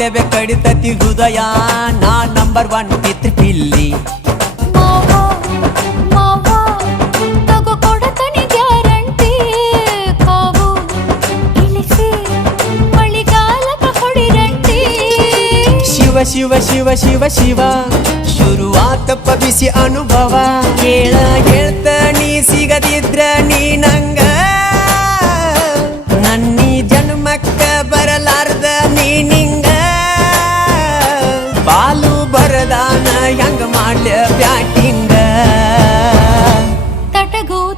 ಆಗ್ಲೇಬೇ ಕಡಿತತಿ ಹೃದಯ ನಾ ನಂಬರ್ 1 ಕಿತ್ರಿ ಪಿಲ್ಲಿ ಶಿವ ಶಿವ ಶಿವ ಶಿವ ಶುರುವಾತಪ್ಪ ಬಿಸಿ ಅನುಭವ ಕೇಳ ಹೇಳ್ತ ನೀ ಸಿಗದಿದ್ರ ನೀ ನಂಗ